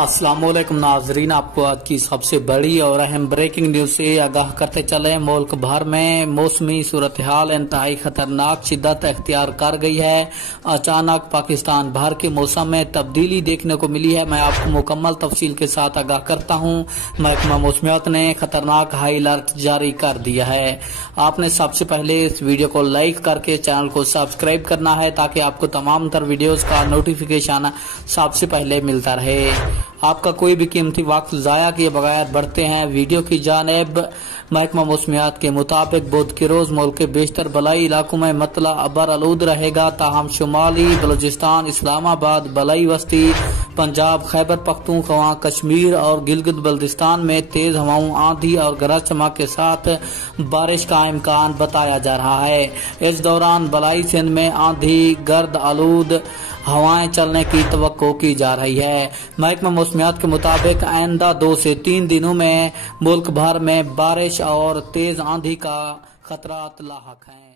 अस्सलामुअलैकुम नाजरीन, आपको आज की सबसे बड़ी और अहम ब्रेकिंग न्यूज से आगाह करते चले। मुल्क भर में मौसमी सूरत हाल इंतहाई खतरनाक शिद्दत अख्तियार कर गई है। अचानक पाकिस्तान भर के मौसम में तब्दीली देखने को मिली है। मैं आपको मुकम्मल तफसील के साथ आगाह करता हूँ। महकमा मौसमियात ने खतरनाक हाई अलर्ट जारी कर दिया है। आपने सबसे पहले इस वीडियो को लाइक करके चैनल को सब्सक्राइब करना है ताकि आपको तमाम तर वीडियोज का नोटिफिकेशन सबसे पहले मिलता रहे। आपका कोई भी कीमती वक्त जाया किए बगैर बढ़ते हैं वीडियो की जानेब। महकमा मौसमियात के मुताबिक बुध के रोज मुल्क के बेशतर बलाई इलाकों में मतला अबर आलूद रहेगा, ताहम शुमाली बलूचिस्तान, इस्लामाबाद, बलाई वस्ती, पंजाब, खैबर पख्तूनख्वा, कश्मीर और गिलगित बल्तिस्तान में तेज हवाओं, आंधी और गरज चमक के साथ बारिश का इम्कान बताया जा रहा है। इस दौरान बलाई सिंध में आंधी गर्द आलूद हवाएं चलने की तवक्को की जा रही है। महकमा मौसमियात के मुताबिक आइंदा 2 से 3 दिनों में मुल्क भर में बारिश और तेज आंधी का खतरात लाहक हैं।